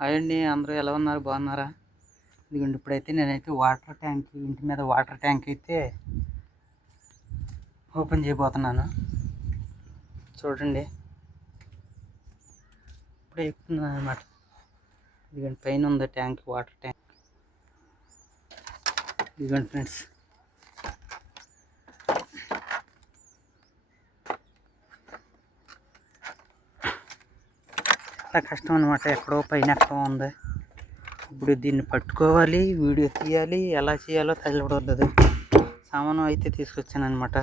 Hi అండి, అందరూ ఎలా ఉన్నారు? బాగున్నారా? ఇదిగోండి, ఇప్పుడైతే నేనైతే వాటర్ ట్యాంక్, ఇంటి మీద వాటర్ ట్యాంక్ అయితే ఓపెన్ చేయబోతున్నాను. చూడండి, ఇప్పుడే ఎక్కుతున్నాను అనమాట. ఇదిగోండి, పైన ఉంది ట్యాంక్, వాటర్ ట్యాంక్. ఇదిగోండి ఫ్రెండ్స్, చాలా కష్టం అనమాట. ఎక్కడో పైన ఎక్కడో ఉంది. ఇప్పుడు దీన్ని పట్టుకోవాలి, వీడియో తీయాలి, ఎలా చేయాలో తెలియదు. సామాను అయితే తీసుకొచ్చాను అనమాట.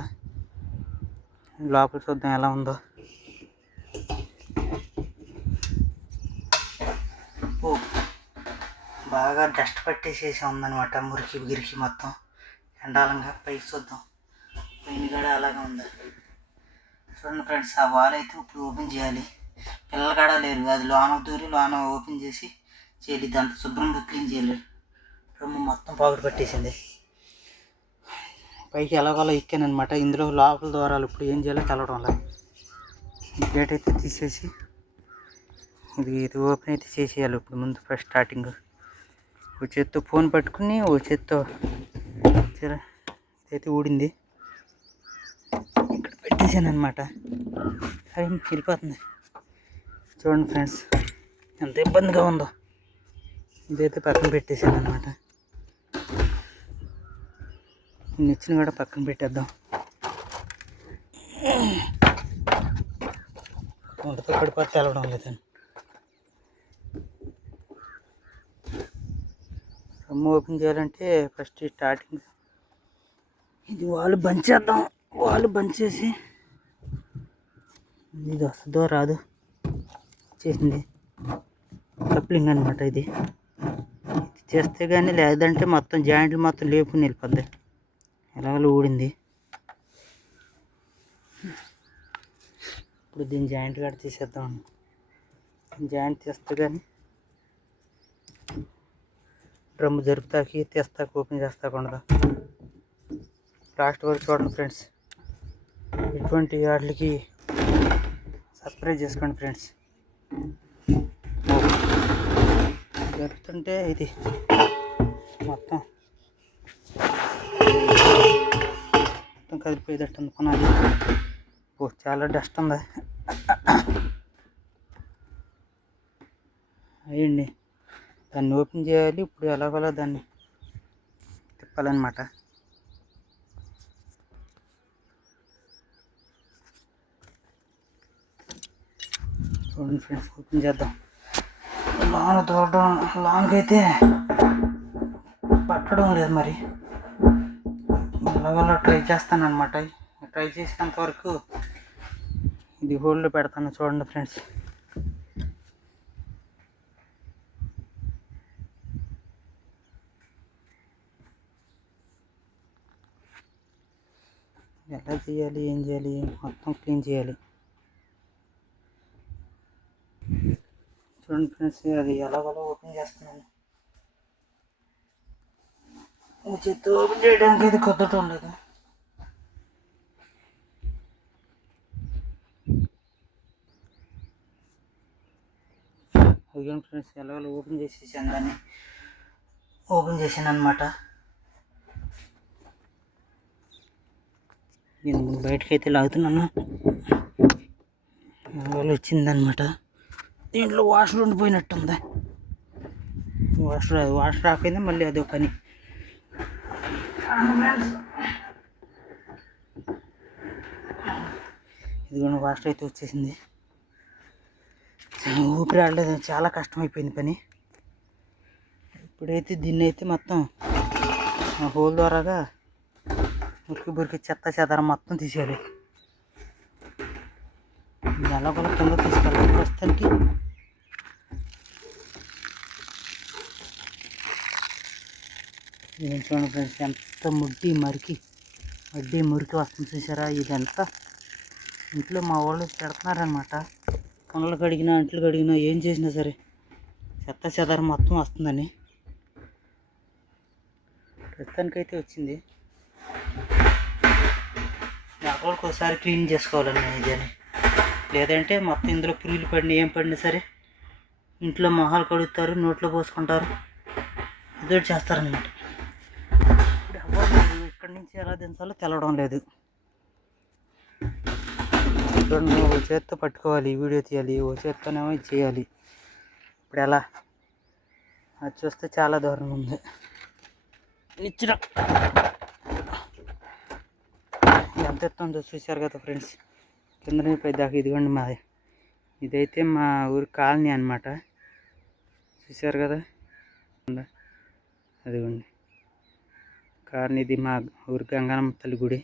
లోపల చూద్దాం ఎలా ఉందో. ఓ, బాగా డస్ట్ పట్టేసేసి ఉందనమాట. మురికి గిరికి మొత్తం ఎండాలంగా. పైకి చూద్దాం, పైన కూడా అలాగే ఉంది. చూడండి ఫ్రెండ్స్, ఆ వాల్ అయితే ఇప్పుడు ఓపెన్ చేయాలి. పిల్లలు కూడా లేరు, అది లోన దూరి లోన ఓపెన్ చేసి చేయాలి. దాంతో శుభ్రంగా క్లీన్ చేయాలి. రొమ్ము మొత్తం పాకుడు పట్టేసింది. పైకి ఎలాగోలా ఎక్కానమాట. ఇందులో లోపల ద్వారాలు ఇప్పుడు ఏం చేయాలో తెలవడం లేదు. గేట్ అయితే తీసేసి ఇది ఓపెన్ అయితే చేసేయాలి. ఇప్పుడు ముందు ఫస్ట్ స్టార్టింగ్ ఓ చేత్తో ఫోన్ పట్టుకుని, ఓ చేత్తో ఇదైతే ఊడింది, ఇక్కడ పెట్టేసాను అనమాట. అది వెళ్ళిపోతుంది. చూడండి ఫ్రెండ్స్, ఎంత ఇబ్బందిగా ఉందో. ఇదైతే పక్కన పెట్టేసాను అనమాట. నిచ్చిన కూడా పక్కన పెట్టేద్దాం. వంటతో పడిపోతే తెలవడం లేదని రమ్ము ఓపెన్ చేయాలంటే ఫస్ట్ స్టార్టింగ్ ఇది వాళ్ళు బంద్ చేద్దాం. వాళ్ళు బంద్ చేసి ఇది వస్తుందో రాదు చేసింది కప్లింగ్ అనమాట. ఇది చేస్తే కానీ, లేదంటే మొత్తం జాయింట్లు మొత్తం లేపుకుని వెళ్ళిపోద్ది. ఎలాగో ఊడింది. ఇప్పుడు దీని జాయింట్ కూడా తీసేద్దాం. జాయింట్ తీస్తే కానీ డ్రమ్ము జరుపుతాకి తీస్తాక ఓపెన్ చేస్తాకుండా లాస్ట్ వరకు చూడండి ఫ్రెండ్స్. ఇటువంటి వాటికి సబ్స్క్రైబ్ చేసుకోండి ఫ్రెండ్స్. జరుపుతుంటే ఇది మొత్తం కదిలిపోయేటట్టు ఉంది కొనాలి. ఓ, చాలా డస్ట్ ఉంది. అయ్యండి, దాన్ని ఓపెన్ చేయాలి. ఇప్పుడు ఎలాగోలా దాన్ని తిప్పాలన్నమాట. చూడండి ఫ్రెండ్స్, ఓపెన్ చేద్దాం. లోన దూరడం, లోనకైతే పట్టడం లేదు. మరి ఎలాగోలా ట్రై చేస్తాను అనమాట. ట్రై చేసినంత వరకు ఇది హోల్డ్లో పెడతాను. చూడండి ఫ్రెండ్స్, ఎలా చేయాలి, ఏం చేయాలి, మొత్తం క్లీన్ చేయాలి. చూడండి ఫ్రెండ్స్, అది ఎలాగోలా ఓపెన్ చేస్తున్నాను. చేతి ఓపెన్ చేయడానికి ఇది కుదరటం లేదు. అదిగోండి ఫ్రెండ్స్, ఎలాగోలా ఓపెన్ చేసేసాను. దాన్ని ఓపెన్ చేశాను అనమాట. నేను బయటకైతే లాగుతున్నాను. ఎలాగోలా వచ్చిందనమాట. దీంట్లో వాషర్ ఉండిపోయినట్టుంది. వాషర్ రాకపోయింది, మళ్ళీ అదో పని. ఇదిగోండి, వాషర్ అయితే వచ్చేసింది. ఊపిరి ఆడలేదు, చాలా కష్టమైపోయింది పని. ఇప్పుడైతే దీన్ని అయితే మొత్తం హోల్ ద్వారాగా మురికి చెత్త చెదారం మొత్తం తీసేయాలి. ఎలాగోలా కింద తీసుకెళ్ళాలి ప్రస్తుతానికి. ఇది చూడండి ఫ్రెండ్స్, ఎంత మురికి వస్తుంది చూసారా. ఇదంతా ఇంట్లో మా వాళ్ళు పెడుతున్నారనమాట. పనులు కడిగినా, అంట్లు కడిగినా, ఏం చేసినా సరే చెత్త చెదారం మొత్తం వస్తుందని. ప్రస్తుతానికైతే వచ్చింది. ఒకరికి ఒకసారి క్లీన్ చేసుకోవాలండి ఇది అని. లేదంటే మొత్తం ఇందులో పురుగులు పడినా, ఏం పడినా సరే ఇంట్లో మొహాలు కడుగుతారు, నోట్లో పోసుకుంటారు, ఏదో చేస్తారనమాట. ఇప్పుడు ఎవరు ఇక్కడి నుంచి ఎలా దించాలో తెలవడం లేదు. చూడండి, ఓ చేత్తో పట్టుకోవాలి, వీడియో తీయాలి, ఓ చేత్తోనేమో ఇది చేయాలి. ఇప్పుడు ఎలా అది చూస్తే చాలా దూరం ఉంది. నిచ్చిన ఎంత ఎత్తుందో చూశారు కదా ఫ్రెండ్స్, కింద నుంచి పై దాకా. ఇదిగోండి మాది, ఇదైతే మా ఊరి కాలనీ అనమాట. చూశారు కదా, అదిగోండి కాలనీ. ఇది మా ఊరి గంగానమ్మ తల్లి గుడి.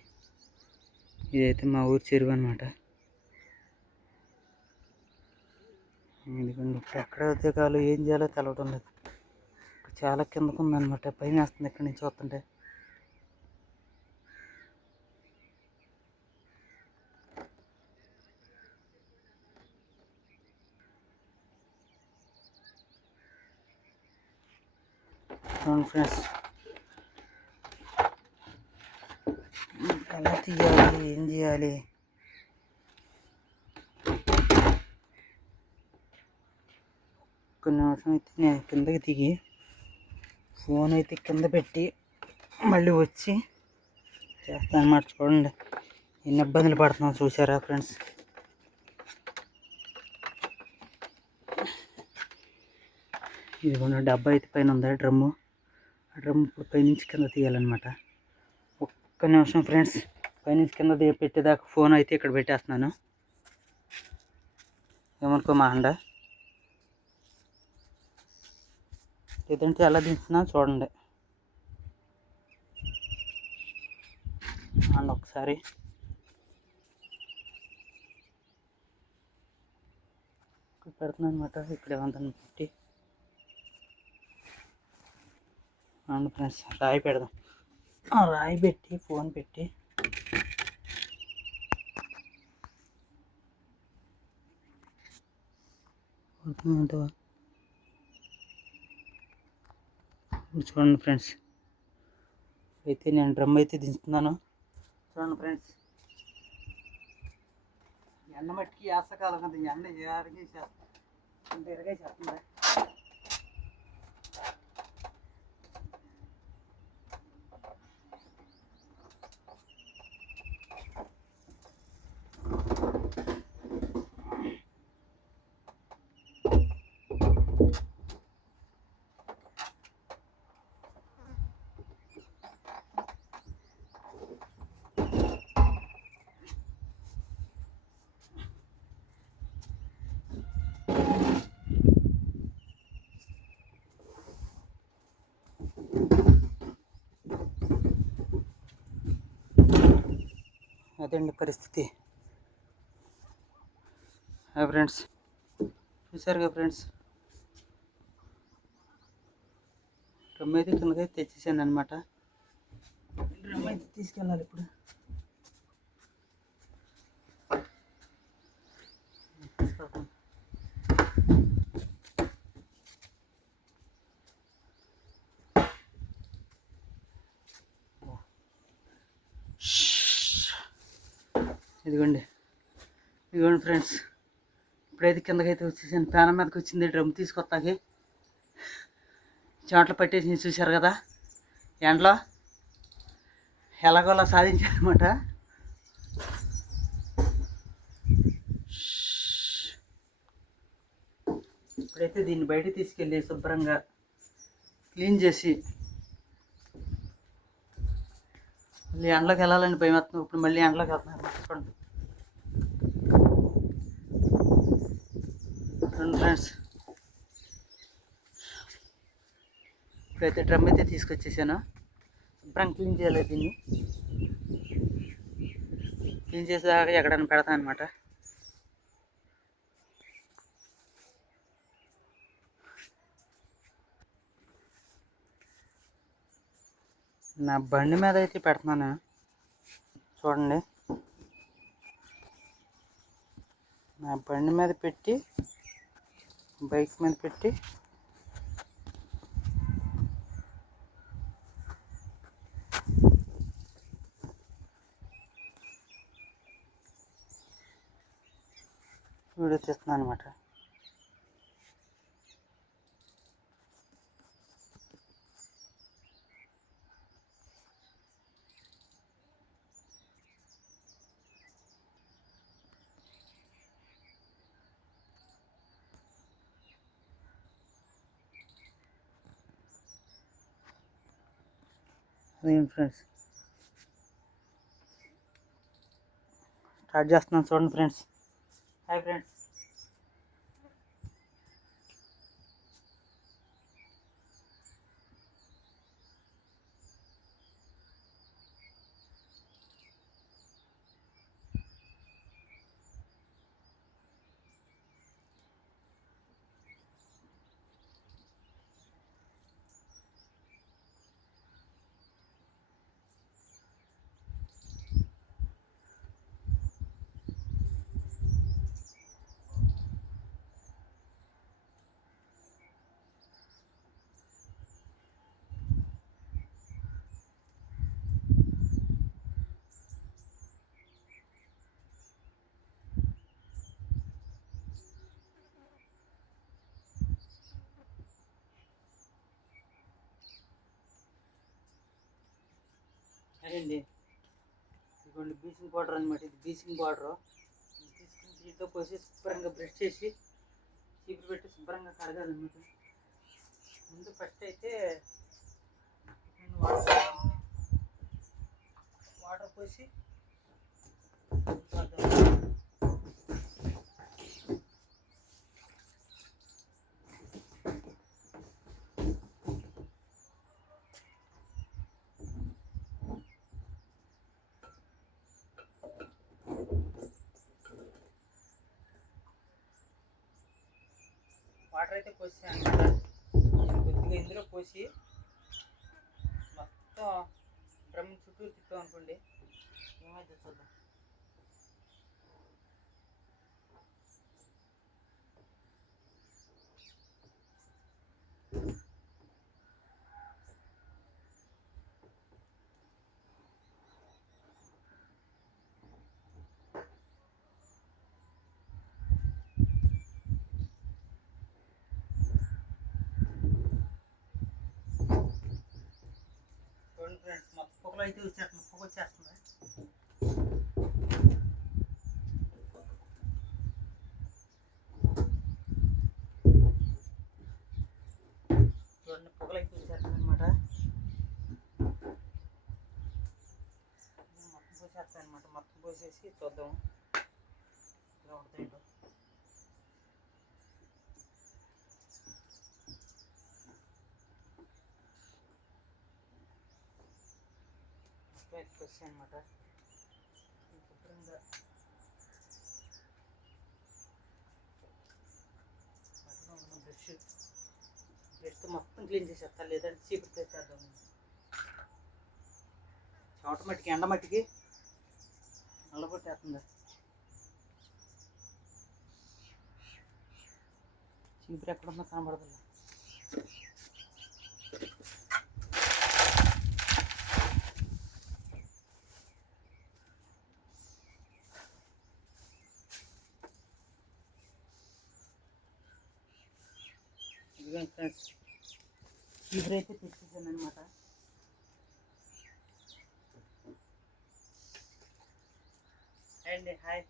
ఇదైతే మా ఊరి చెరువు అనమాట. ఇదిగోండి, ఇప్పుడు ఎక్కడ దిగాలో ఏం చేయాలో తెలవడం లేదు. చాలా కిందకు ఉందన్నమాట, పైన వేస్తుంది ఇక్కడి నుంచి వస్తుంటే. అవును ఫ్రెండ్స్, ఎలా తీయాలి, ఏం చేయాలి? కొన్ని నిమిషం అయితే నేను కిందకి దిగి ఫోన్ అయితే కింద పెట్టి మళ్ళీ వచ్చి చేస్తాను అన్నమాట. చూడండి ఎన్ని ఇబ్బందులు పడుతున్నాం, చూసారా ఫ్రెండ్స్? ఇదిగోండి డబ్బా అయితే పైన ఉంది, డ్రమ్ము. ఆ డ్రమ్ము ఇప్పుడు పైనుంచి కింద తీయాలన్నమాట. ఒక్క నిమిషం ఫ్రెండ్స్, పైనుంచి కింద పెట్టేదాకా ఫోన్ అయితే ఇక్కడ పెట్టేస్తున్నాను. ఏమనుకో మా అండ, లేదంటే ఎలా దించుతున్నా చూడండి. అండ్ ఒకసారి ఇక్కడ పెడుతున్నాను అనమాట. ఇక్కడ ఏమంతా పెట్టి అవును ఫ్రెండ్స్, రాయి పెడదాం. రాయి పెట్టి ఫోన్ పెట్టి ఉంటుందంటవా? ఇప్పుడు చూడండి ఫ్రెండ్స్, అయితే నేను డ్రమ్ అయితే దించుతున్నాను. చూడండి ఫ్రెండ్స్, ఎండ మట్టికి వేసకాలం కదా, ఎండ ఎరగే చేస్తుంది, ఎరగే చేస్తుంది. అదండి పరిస్థితి. ఫ్రెండ్స్ చూసారు కదా ఫ్రెండ్స్, డ్రమ్ అయితే కిందకైతే తెచ్చేసాను అనమాట. డ్రమ్ అయితే తీసుకెళ్ళాలి ఇప్పుడు. ఇదిగోండి ఫ్రెండ్స్, ఇప్పుడైతే కిందకైతే వచ్చేసాను. ప్యానం మీదకి వచ్చింది డ్రమ్ తీసుకొస్తాకి. చెమటలు పట్టేసి చూశారు కదా, ఎండలో ఎలాగోలా సాధించానమాట. ఇప్పుడైతే దీన్ని బయట తీసుకెళ్ళి శుభ్రంగా క్లీన్ చేసి మళ్ళీ ఎండలోకి వెళ్ళాలని భయం వస్తుంది. ఇప్పుడు మళ్ళీ ఎండలోకి వెళ్తున్నాను. చూడండి ఫ్రెండ్స్, ఇప్పుడైతే డ్రమ్ అయితే తీసుకొచ్చేసాను. శుభ్రంగా క్లీన్ చేయాలి. దీన్ని క్లీన్ చేసేదాకా ఎక్కడైనా పెడతాను అనమాట. నా బండి మీద అయితే పెడుతున్నాను. చూడండి, నా బండి మీద పెట్టి, బైక్ మీద పెట్టి వీడియో తీస్తున్నాను అనమాట. అదేంటి ఫ్రెండ్స్, స్టార్ట్ చేస్తున్నాను చూడండి ఫ్రెండ్స్. Hi friends. అదేండి, ఇదిగోండి బ్లీచింగ్ పౌడర్ అనమాట. ఇది బ్లీచింగ్ పౌడరు తీసుకుని దీంట్లో పోసి శుభ్రంగా బ్రష్ చేసి చీపురు పెట్టి శుభ్రంగా కడగాలన్నమాట. ముందు ఫస్ట్ అయితే వాటర్ పోసి వాటర్ అయితే పోసాను అనమాట. కొద్దిగా ఇందులో పోసి మొత్తం డ్రమ్ చుట్టూ తిప్పాం అనుకోండి, ఏమైతే చూద్దాం. చూడండి ఫ్రెండ్స్, మొత్తం పొగలు అయితే వచ్చేస్తుంది, పొగ వచ్చేస్తుంది. చూడండి, పొగలు అయితే వచ్చేస్తుంది అనమాట. మొత్తం పోసేస్తాను అనమాట. మొత్తం పోసేసి చూద్దాం ఇలా ఉంటాయింటో. మొత్తం అయితే పోసాను అనమాట. శుభ్రంగా బ్రష్తో మొత్తం క్లీన్ చేసేస్తా, లేదంటే చీపురు తెచ్చేద్దాం. చెమట మట్టికి, ఎండ మట్టికి నల్లగొట్టేస్తుంది. చీపురు ఎక్కడుందో కనబడదు. ఇదిగోండి ఫ్రెండ్స్, చీపురు అయితే తెచ్చేసాను అనమాట. అండి హాయ్.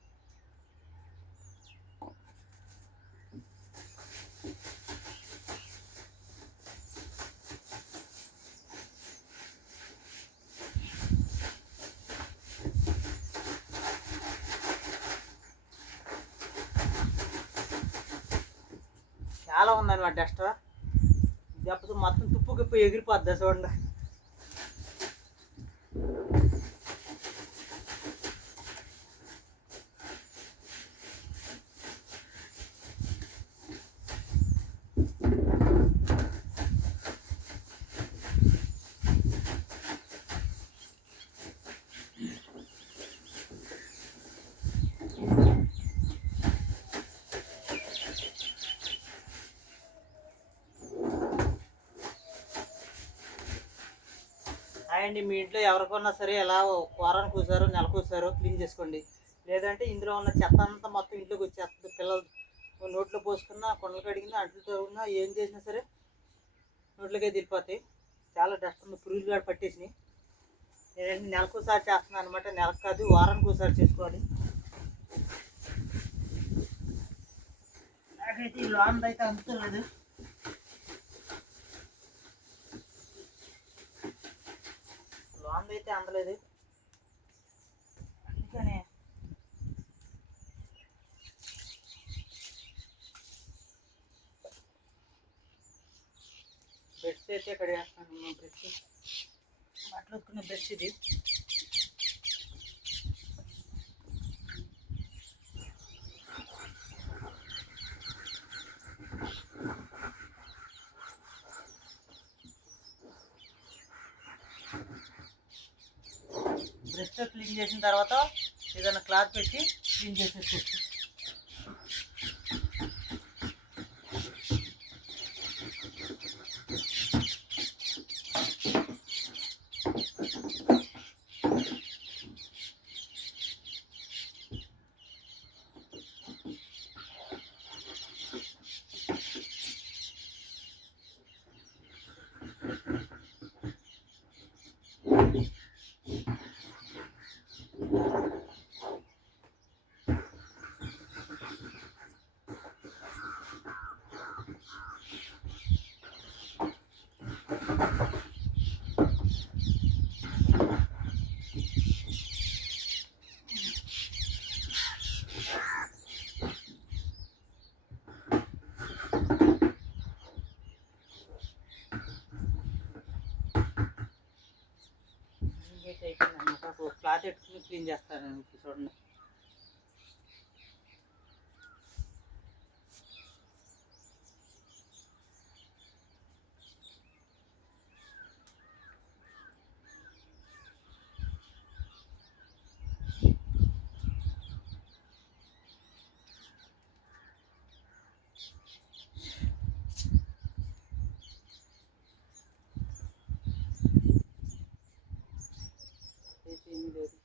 చాలా ఉందన్నమాట డస్ట్. దెబ్బతో మొత్తం తుప్పు గిప్పు ఎగిరిపోద్ది చూడండి. అండి, మీ ఇంట్లో ఎవరికన్నా సరే ఎలా వారానికి కూసారో నెలకు కూసారో క్లీన్ చేసుకోండి. లేదంటే ఇందులో ఉన్న చెత్త అంతా మొత్తం ఇంట్లోకి వచ్చేస్తుంది. పిల్లలు నోట్లో పోసుకున్నా, కొండలు కడిగినా, అంట్లతో ఉన్నా, ఏం చేసినా సరే నోట్లోకే తిరిగిపోతాయి. చాలా డస్ట్ ఉంది, పురుగులు కూడా పట్టేసినాయి. నేనంటే నెలకోసారి చేస్తున్నాను అనమాట. నెలకు కాదు, వారానికి ఒకసారి చేసుకోవాలి. నాకైతే ఈ లోన్ అయితే అందుతలేదు. బాగుంది అయితే అందలేదు, అందుకనే బ్రష్ అయితే ఇక్కడ వేస్తాను. బ్రష్ బట్టలు ఉతుకునే బ్రష్ ఇది. బ్రష్తో క్లీన్ చేసిన తర్వాత ఏదైనా క్లాత్ పెట్టి క్లీన్ చేసేసుకోవచ్చు. అయిపోయింది అనమాట. క్లాత్ పెట్టుకుని క్లీన్ చేస్తాను చూడండి. ఏమీ లేదు.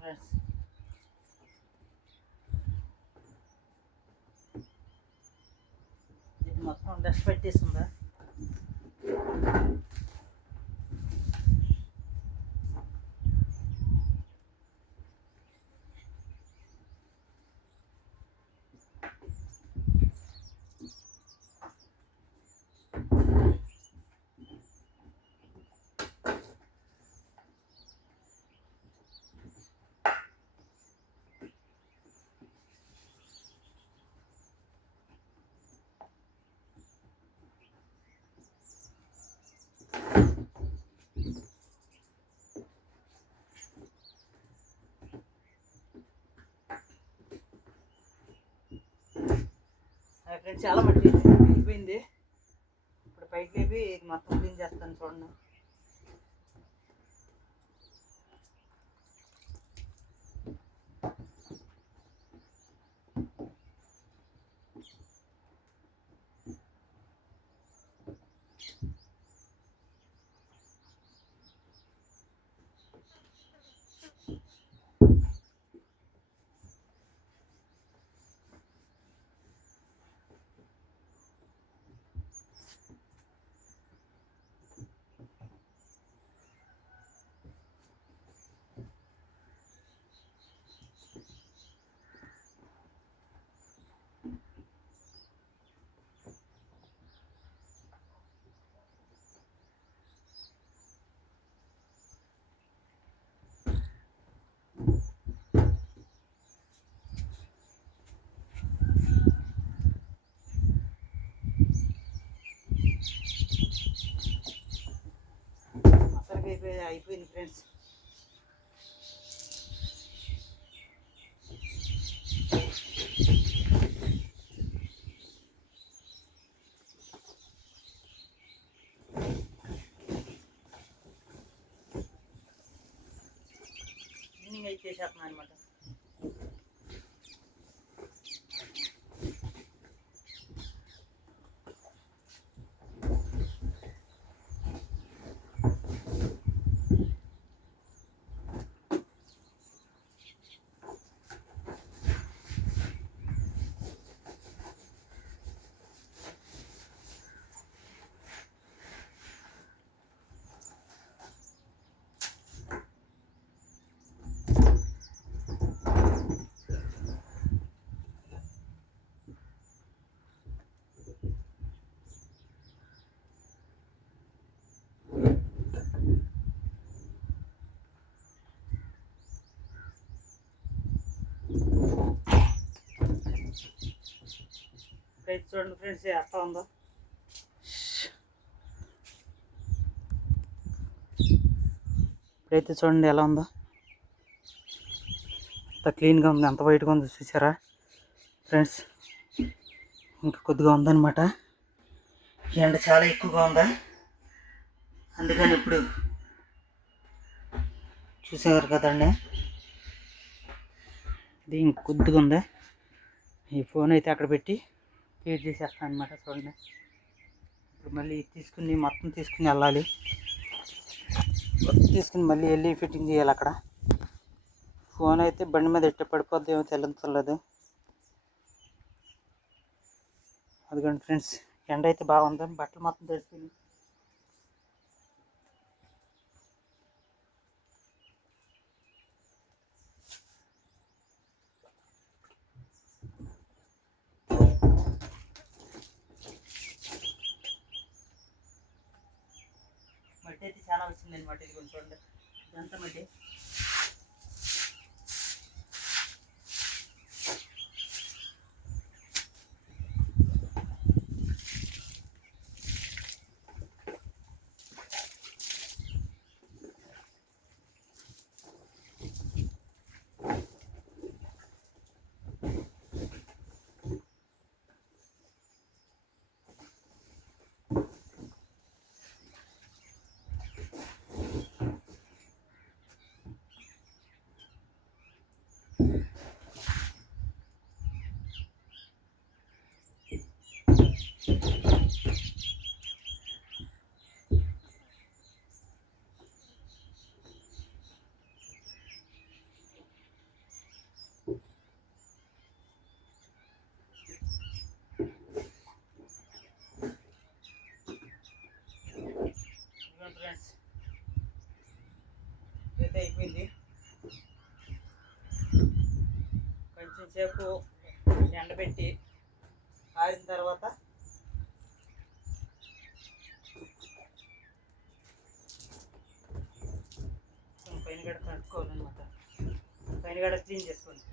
ఫ్రెండ్స్, ఇది మొత్తం డస్ట్ పెట్టేసిందా? ఫ్రెండ్స్, చాలా మట్టి అయిపోయింది. ఇప్పుడు పైకి లేపి మొత్తం క్లీన్ చేస్తాను చూడండి. అయిపోయింది ఫ్రెండ్స్. క్లీనింగ్ అయితే చేసేస్తున్నాను అనమాట. ఇప్పుడైతే చూడండి ఫ్రెండ్స్ ఎట్లా ఉందో. ఇప్పుడైతే చూడండి ఎలా ఉందో, ఎంత క్లీన్గా ఉంది, ఎంత వైట్గా ఉందో చూసారా ఫ్రెండ్స్. ఇంకా కొద్దిగా ఉందన్నమాట. ఎండ చాలా ఎక్కువగా ఉందా, అందుకని ఇప్పుడు చూసేవారు కదండి. ఇది ఇంక కొద్దిగా ఉందా. ఈ ఫోన్ అయితే అక్కడ పెట్టి క్లియర్ చేసేస్తాను అనమాట. చూడండి ఇప్పుడు మళ్ళీ మొత్తం తీసుకుని వెళ్ళాలి. తీసుకుని మళ్ళీ వెళ్ళి ఫిట్టింగ్ చేయాలి అక్కడ. ఫోన్ అయితే బండి మీద ఎట్ట పడిపోద్ది ఏమో తెలియలేదు. అదిగోండి ఫ్రెండ్స్, ఎండ అయితే బాగుంది, బట్టలు మొత్తం తడిసిపోయింది. మట్టి అయితే చాలా వచ్చిందండి. మట్టి ఇది కొంచెం చూడండి, ఇదంతా మట్టి. ఫ్రెండ్స్ ఇదైతే అయిపోయింది. కొంచెం సేపు ఎండబెట్టి ఆరిన తర్వాత పైన గడ కట్టుకోవాలన్నమాట. పైన గడ క్లీన్ చేసుకోండి.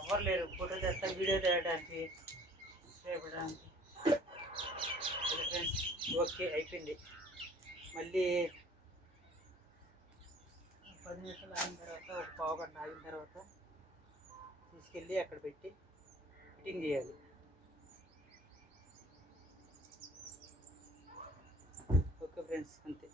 ఎవరు లేరు ఫోటో తెస్తా, వీడియో తీయడానికి, చేయడానికి. ఫ్రెండ్స్ ఓకే అయిపోయింది. మళ్ళీ 10 నిమిషాలు ఆగిన తర్వాత, ఒక పావు గంట ఆగిన తర్వాత తీసుకెళ్ళి అక్కడ పెట్టి ఫిట్టింగ్ చేయాలి. ఓకే ఫ్రెండ్స్, అంతే.